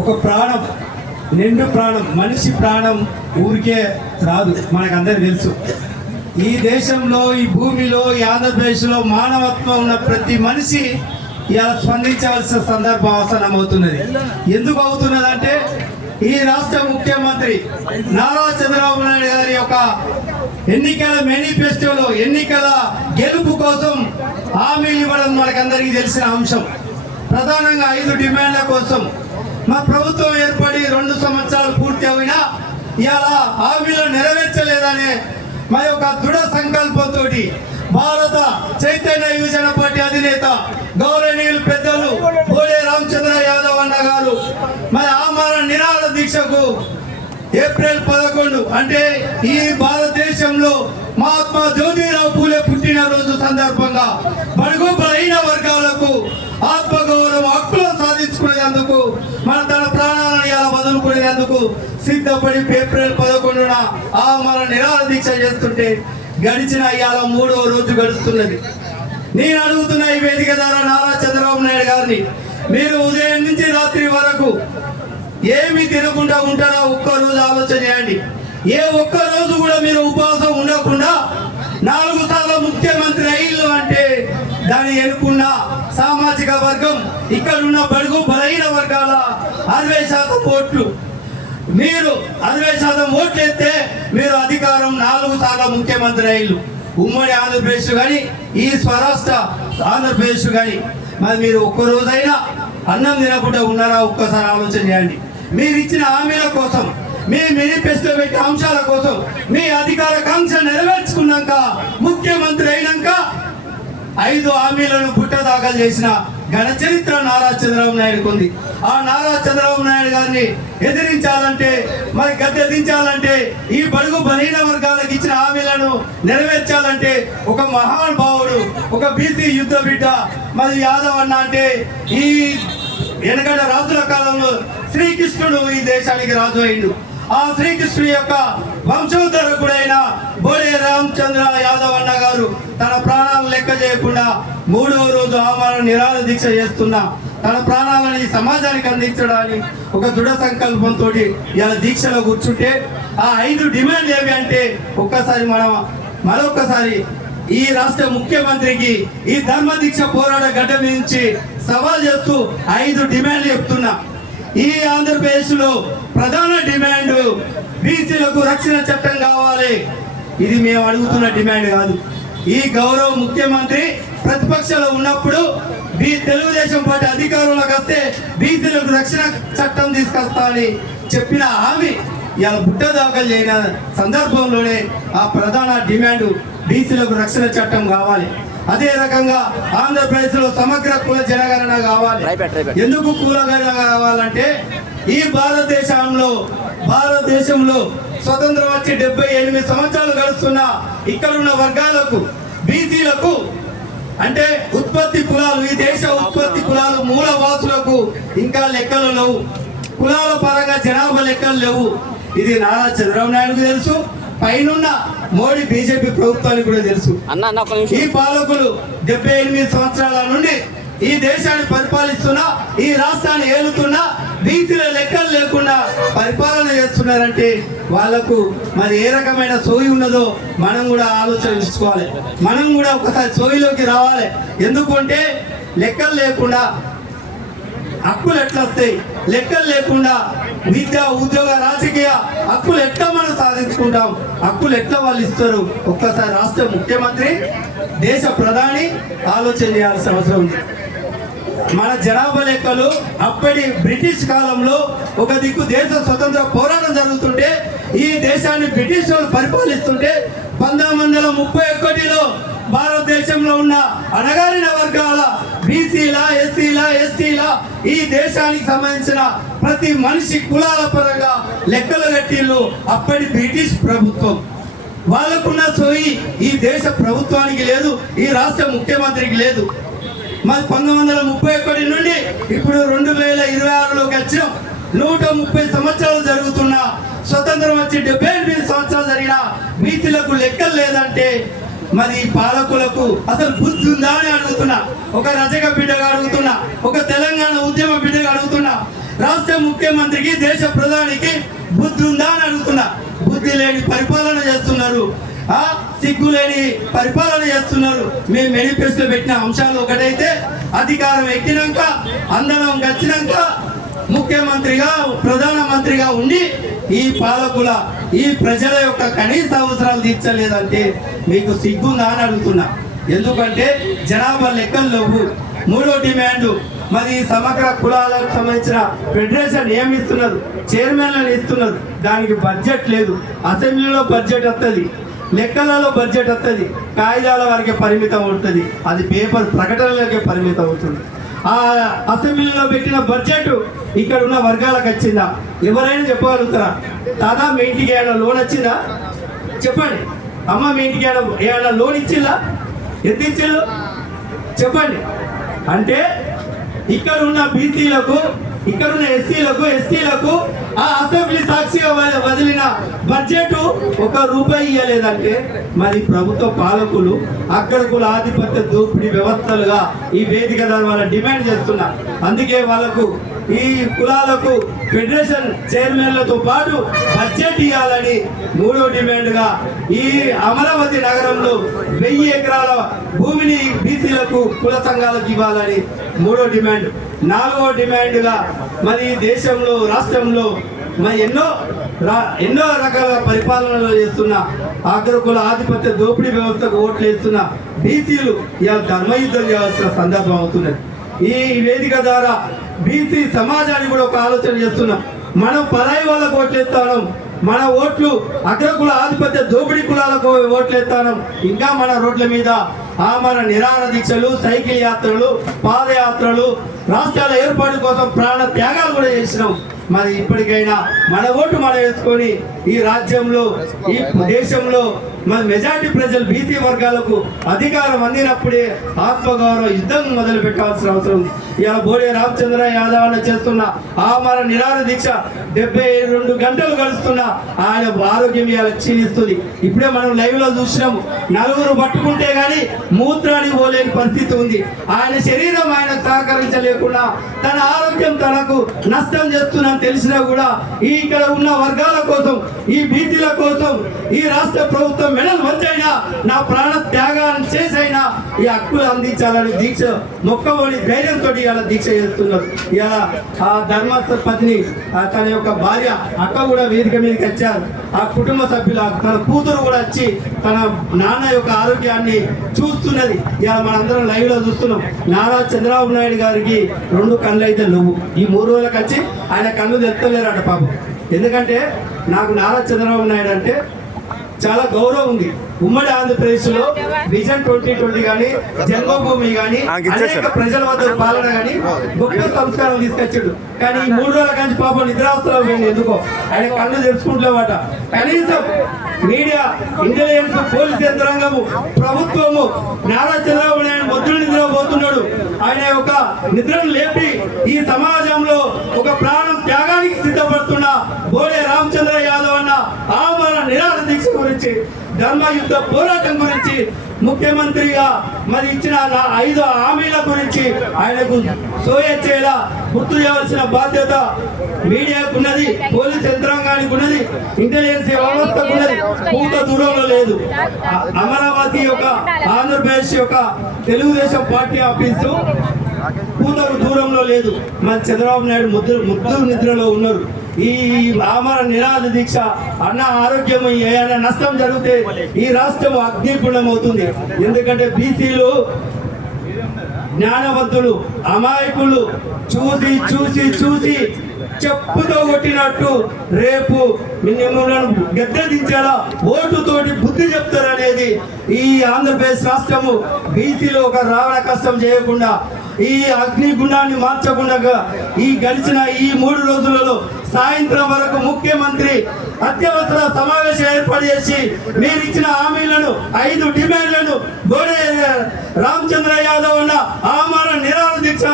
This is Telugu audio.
ఒక ప్రాణం, నిండు ప్రాణం, మనిషి ప్రాణం ఊరికే రాదు, మనకందరికీ తెలుసు. ఈ దేశంలో, ఈ భూమిలో, ఈ ఆంధ్రప్రదేశ్లో మానవత్వం ఉన్న ప్రతి మనిషి ఇలా స్పందించవలసిన సందర్భం అవసరం అవుతున్నది. ఎందుకు అవుతున్నదంటే ఈ రాష్ట్ర ముఖ్యమంత్రి నారా చంద్రబాబు నాయుడు గారి యొక్క ఎన్నికల మేనిఫెస్టోలో ఎన్నికల గెలుపు కోసం హామీలు ఇవ్వడం మనకందరికీ తెలిసిన అంశం. ప్రధానంగా 5 డిమాండ్ల కోసం మా ప్రభుత్వం ఏర్పడి 2 సంవత్సరాలు పూర్తి అయినా ఇలా హామీలు నెరవేర్చలేదనే మా యొక్క దృఢ సంకల్పంతో భారత చైతన్య యువజన పార్టీ అధినేత గౌరవనీయులు పెద్దలు బోడే రామచంద్ర యాదవ్ అన్న గారు మరి ఆమరణ నిరాహార దీక్షకు ఏప్రిల్ 11 అంటే ఈ భారతదేశంలో మహాత్మా జ్యోతిరావు పూలే పుట్టినరోజు సందర్భంగా బడుగు బలహీన వర్గాలకు ఆత్మగౌరవం హక్కులను సాధించుకునేందుకు తన ప్రాణాలను ఇలా వదులుకునేందుకు సిద్ధపడి ఏప్రిల్ 11న ఆమరణ నిరాహార దీక్ష చేస్తుంటే గడిచిన ఇవాళ 3వ రోజు గడుస్తున్నది. నేను అడుగుతున్న ఈ వేదిక ద్వారా నారా చంద్రబాబు నాయుడు గారిని, మీరు ఉదయం నుంచి రాత్రి వరకు ఏమి తినకుండా ఉంటారో ఒక్కరోజు ఆలోచన చేయండి. ఏ ఒక్క రోజు కూడా మీరు ఉపవాసం ఉండకుండా 4 సార్లు ముఖ్యమంత్రి అయ్యిల్లు అంటే దాన్ని ఎన్నుకున్న సామాజిక వర్గం, ఇక్కడ ఉన్న బడుగు బలహీన వర్గాల 60% ఓట్లు. మీరు 60% ఓట్లు వేస్తే మీరు అధికారం 4 సార్లు ముఖ్యమంత్రి అయ్యిల్లు. ఉమ్మడి ఆంధ్రప్రదేశ్ కానీ ఈ స్వరాష్ట్ర ఆంధ్రప్రదేశ్ కానీ మరి మీరు ఒక్కరోజైనా అన్నం తినకుండా ఉన్నారా ఒక్కసారి ఆలోచన చేయండి. మీరు ఇచ్చిన హామీల కోసం, మీ మేనిఫెస్టో పెట్టే అంశాల కోసం, మీ అధికార కాంక్ష నెరవేర్చుకున్నాక ముఖ్యమంత్రి అయినాక 5 హామీలను పుట్ట దాఖలు చేసిన ఘన చరిత్ర నారా చంద్రబాబు నాయుడుకు ఉంది. ఆ నారా చంద్రబాబు నాయుడు గారిని ఎదిరించాలంటే, మరి గద్దె దించాలంటే, ఈ బడుగు బలహీన వర్గాలకు ఇచ్చిన హామీలను నెరవేర్చాలంటే ఒక మహానుభావుడు, ఒక బీసీ యుద్ధ బిడ్డ మరి యాదవ్ అన్న అంటే ఈ వెనకట రాజుల కాలంలో శ్రీకృష్ణుడు ఈ దేశానికి రాజు అయిండు. ఆ శ్రీకృష్ణుడి యొక్క వంశోద్ధరకుడైన బోడే రామచంద్ర యాదవ్ అన్న గారు తన ప్రాణాలను లెక్క చేయకుండా 3వ రోజు ఆమరణ నిరాహార దీక్ష చేస్తున్న తన ప్రాణాలను ఈ సమాజానికి అందించడానికి ఒక దృఢ సంకల్పంతో ఇలా దీక్షలో కూర్చుంటే ఆ 5 డిమాండ్లు ఏవి అంటే ఒక్కసారి మరొకసారి ఈ రాష్ట్ర ముఖ్యమంత్రికి ఈ ధర్మ దీక్ష పోరాట గడ్డ నుంచి సవాల్ చేస్తూ 5 డిమాండ్లు చెప్తున్నా. ఈ ఆంధ్రప్రదేశ్ లో ప్రధాన డిమాండ్ బీసీలకు రక్షణ చట్టం కావాలి. ఇది మేము అడుగుతున్న డిమాండ్ కాదు. ఈ గౌరవ ముఖ్యమంత్రి ప్రతిపక్షంలో ఉన్నప్పుడు తెలుగుదేశం పార్టీ అధికారంలోకి వస్తే బీసీలకు రక్షణ చట్టం తీసుకొస్తా అని చెప్పిన హామీ ఇలా బుట్ట దాఖలు చేయన సందర్భంలోనే ఆ ప్రధాన డిమాండ్ బీసీలకు రక్షణ చట్టం కావాలి. అదే రకంగా ఆంధ్రప్రదేశ్ లో సమగ్ర కుల జనగణన కావాలి. ఎందుకు కులగణన కావాలంటే ఈ భారతదేశంలో స్వతంత్రం వచ్చి 78 సంవత్సరాలు గడుస్తున్న ఇక్కడున్న వర్గాలకు, బీసీలకు అంటే ఉత్పత్తి కులాలు, ఈ దేశ ఉత్పత్తి కులాలు మూలవాసులకు ఇంకా లెక్కలు లేవు. కులాల పరంగా జనాభా లెక్కలు లేవు. ఇది నారా చంద్రబాబు నాయుడుకు తెలుసు, పైనున్న మోడీ బీజేపీ ప్రభుత్వానికి కూడా తెలుసు. ఈ పాలకులు 78 సంవత్సరాల నుండి ఈ దేశాన్ని పరిపాలిస్తున్నా, ఈ రాష్ట్రాన్ని ఏలుతున్నా బీసీల లెక్కలు లేకుండా పరిపాలన చేస్తున్నారంటే వాళ్లకు మరి ఏ రకమైన సోయి ఉన్నదో మనం కూడా ఆలోచించుకోవాలి. మనం కూడా ఒకసారి సోయిలోకి రావాలి. ఎందుకంటే లెక్కలు లేకుండా హక్కులు ఎట్లా వస్తాయి, లెక్కలు లేకుండా విద్య, ఉద్యోగ, రాజకీయ హక్కులు ఎట్లా మనం సాధించుకుంటాం, హక్కులు ఎట్లా వాళ్ళు ఇస్తారు? ఒక్కసారి రాష్ట్ర ముఖ్యమంత్రి, దేశ ప్రధాని ఆలోచన చేయాల్సిన అవసరం ఉంది. మన జనాభా లెక్కలు అప్పటి బ్రిటిష్ కాలంలో ఒక దిక్కు దేశ స్వతంత్ర పోరాటం జరుగుతుంటే ఈ దేశాన్ని బ్రిటిష్ వాళ్ళు పరిపాలిస్తుంటే 1931లో భారతదేశంలో ఉన్న అణగారిన వర్గాల బీసీల, ఎస్సీల, ఎస్టీల ఈ దేశానికి సంబంధించిన ప్రతి మనిషి కులాల పరంగా లెక్కలు కట్టిళ్ళు అప్పటి బ్రిటిష్ ప్రభుత్వం. వాళ్ళకున్న సోయి ఈ దేశ ప్రభుత్వానికి లేదు, ఈ రాష్ట్ర ముఖ్యమంత్రికి లేదు. మరి 1931 నుండి ఇప్పుడు 2026లోకి వచ్చిన 130 సంవత్సరాలు జరుగుతున్న స్వతంత్రం వచ్చి 78 సంవత్సరాలు జరిగిన బీసీలకు లెక్కలు లేదంటే మరి పాలకులకు అసలు బుద్ధి ఉందా అని అడుగుతున్నా. ఒక రజక బిడ్డగా అడుగుతున్నా, ఒక తెలంగాణ ఉద్యమ బిడ్డగా అడుగుతున్నా. రాష్ట్ర ముఖ్యమంత్రికి దేశ ప్రధానికి బుద్ధి ఉందా అని అడుగుతున్నా. బుద్ధి లేని పరిపాలన చేస్తున్నారు, సిగ్గు లేని పరిపాలన చేస్తున్నారు. మేము మేనిఫెస్టో పెట్టిన అంశాలు ఒకటైతే అధికారం ఎక్కినాక అందరం గచ్చినాక ముఖ్యమంత్రిగా ప్రధానమంత్రిగా ఉండి ఈ పాలకుల ఈ ప్రజల యొక్క కనీస అవసరాలు తీర్చలేదంటే మీకు సిగ్గుందా అని అడుగుతున్నా. ఎందుకంటే జనాభా లెక్కలు లేవు. మూడో డిమాండ్ మరి సమగ్ర కులాలకు సంబంధించిన ఫెడరేషన్ నియమిస్తున్నారు, చైర్మన్లను ఇస్తున్నారు. దానికి బడ్జెట్ లేదు. అసెంబ్లీలో బడ్జెట్ వస్తుంది, లెక్కలలో బడ్జెట్ వస్తుంది, కాగితాల వరకే పరిమితం అవుతుంది, అది పేపర్ ప్రకటనలకే పరిమితం అవుతుంది. ఆ అసెంబ్లీలో పెట్టిన బడ్జెట్ ఇక్కడ ఉన్న వర్గాలకు వచ్చిందా? ఎవరైనా చెప్పగలుగుతారా? తాదా మీ ఇంటికి ఏమైనా లోన్ వచ్చిందా? చెప్పండి. అమ్మ మీ ఇంటికి ఏమైనా లోన్ ఇచ్చిందా? ఎంత ఇచ్చిళ్ళు చెప్పండి. అంటే ఇక్కడ ఉన్న బీసీలకు, ఇక్కడ ఉన్న ఎస్సీలకు, ఎస్టీలకు ఆ అసెంబ్లీ సాక్షిగా వదిలిన బడ్జెట్ ₹1 ఇవ్వలేదంటే మరి ప్రభుత్వ పాలకులు అగ్రకుల ఆధిపత్య దోపిడీ వ్యవస్థలుగా ఈ వేదిక ద్వారా డిమాండ్ చేస్తున్నా. అందుకే వాళ్ళకు ఈ కులాలకు ఫెడరేషన్ చైర్మన్లతో పాటు బడ్జెట్ ఇవ్వాలని మూడో డిమాండ్గా ఈ అమరావతి నగరంలో 1000 ఎకరాల భూమిని బీసీలకు కుల సంఘాలకు ఇవ్వాలని మూడో డిమాండ్. నాలుగో డిమాండ్గా మరి దేశంలో రాష్ట్రంలో మరి ఎన్నో రకాల పరిపాలనలు చేస్తున్న అగ్రకుల ఆధిపత్య దోపిడీ వ్యవస్థకు ఓట్లు వేస్తున్న బీసీలు ఇలా ధర్మయుద్ధం చేయాల్సిన సందర్భం అవుతున్నది. ఈ వేదిక ద్వారా బీసీ సమాజాన్ని కూడా ఒక ఆలోచన చేస్తున్నాం. మనం పరాయి వాళ్ళకు ఓట్లు ఎత్తాం, మన ఓట్లు అగ్రకుల ఆధిపత్య దోపిడీ కులాలకు ఓట్లు ఎత్తాం. ఇంకా మన రోడ్ల మీద మన నిరాహార దీక్షలు, సైకిల్ యాత్రలు, పాదయాత్రలు, రాష్ట్రాల ఏర్పాటు కోసం ప్రాణ త్యాగాలు కూడా చేసినాం. మరి ఇప్పటికైనా మన ఓటు మనం వేసుకొని ఈ రాజ్యంలో ఈ దేశంలో మన మెజార్టీ ప్రజలు బీసీ వర్గాలకు అధికారం అందినప్పుడే ఆత్మగౌరవ యుద్ధం మొదలు పెట్టాల్సిన అవసరం ఉంది. ఇలా బోడే రామచంద్ర యాదవ్ అని చేస్తున్న మన నిరాహార దీక్ష 72 గంటలు గడుస్తున్నా ఆయన ఆరోగ్యం ఇలా క్షీణిస్తుంది. ఇప్పుడే మనం లైవ్ లో చూసినాము, నలుగురు పట్టుకుంటే గానీ మూత్రానికి పోలేని పరిస్థితి ఉంది. ఆయన శరీరం ఆయన సహకరించలేకుండా తన ఆరోగ్యం తనకు నష్టం చేస్తుందని తెలిసినా కూడా ఇక్కడ ఉన్న వర్గాల కోసం, ఈ బీసీల కోసం ఈ రాష్ట్ర ప్రభుత్వం మెడల్ వంచైనా నా ప్రాణ త్యాగాన్ని చేసైనా ఈ హక్కులు అందించాలని దీక్ష మొక్కబడి ధైర్యంతో ఇలా దీక్ష చేస్తున్నారు. ఇలా ఆ ధర్మపత్ని తన యొక్క భార్య అక్క కూడా వేదిక మీదకి వచ్చారు. ఆ కుటుంబ సభ్యులు తన కూతురు కూడా వచ్చి తన నాన్న యొక్క ఆరోగ్యాన్ని చూస్తున్నది. ఇలా మనందరం లైవ్ లో చూస్తున్నాం. నారా చంద్రబాబు నాయుడు గారికి 2 కళ్ళు అయితే లేవు. ఈ 3 రోజులకు వచ్చి ఆయన కళ్ళు తెత్తలేరట పాపం. ఎందుకంటే నాకు నారా చంద్రబాబు నాయుడు అంటే చాలా గౌరవం ఉంది. ఉమ్మడి ఆంధ్రప్రదేశ్ లో విజన్ 2020 కానీ, జన్మభూమి కానీ, అనేక ప్రజల వద్ద పాలన కానీ గొప్ప సంస్కారం తీసుకొచ్చాడు. కానీ ఈ 3 రోజుల కంచి పాపం నిద్రావస్థలో పోయింది. ఎందుకో ఆయన కళ్ళు తెలుసుకుంటలేవాట. కనీసం మీడియా, ఇంటెలిజెన్స్, పోలీస్ యంత్రాంగము, ప్రభుత్వము నారా చంద్రబాబు నాయుడు మొద్దులు నిద్రపోతున్నాడు. ఆయన యొక్క నిద్రను లేపి ఈ సమాజంలో ఒక ప్రాణం త్యాగానికి సిద్ధపడుతున్న బోడే రామచంద్ర యాదవ్ అన్న ఆమరణ నిరాహార దీక్ష గురించి, ధర్మయుద్ధ పోరాటం గురించి, ముఖ్యమంత్రిగా మరి ఇచ్చిన 5 హామీల గురించి ఆయనకు సోయచ్చేలా గుర్తు చేయవలసిన బాధ్యత మీడియాకు ఉన్నది, పోలీస్ యంత్రాంగానికి ఉన్నది, ఇంటెలిజెన్స్ వ్యవస్థకు ఉన్నది. పూత దూరంలో లేదు. అమరావతి యొక్క ఆంధ్రప్రదేశ్ యొక్క తెలుగుదేశం పార్టీ ఆఫీసు పూతకు దూరంలో లేదు. మరి చంద్రబాబు నాయుడు ముద్దు నిద్రలో ఉన్నారు. ఈ ఆమరణ నిరాహార దీక్ష అన్న ఆరోగ్యం ఏమైనా నష్టం జరిగితే ఈ రాష్ట్రం అగ్నిగుండం అవుతుంది. ఎందుకంటే బీసీలు జ్ఞానవంతులు, అమాయకులు, చూసి చూసి చూసి చెప్పుతో కొట్టినట్టు రేపు మిమ్మల్ని గద్దె దించాలా, ఓటుతోటి బుద్ధి చెప్తారనేది ఈ ఆంధ్రప్రదేశ్ రాష్ట్రము బీసీలో ఒక రావణ కష్టం చేయకుండా, ఈ అగ్నిగుండాన్ని మార్చకుండా ఈ గడిచిన ఈ 3 రోజులలో సాయంత్రం వరకు ముఖ్యమంత్రి అత్యవసర సమావేశం ఏర్పాటు చేసి మీరు ఇచ్చిన హామీలను 5 డిమాండ్లను బోడే రామచంద్ర యాదవ్ అన్న ఆమరణ నిరాహార దీక్ష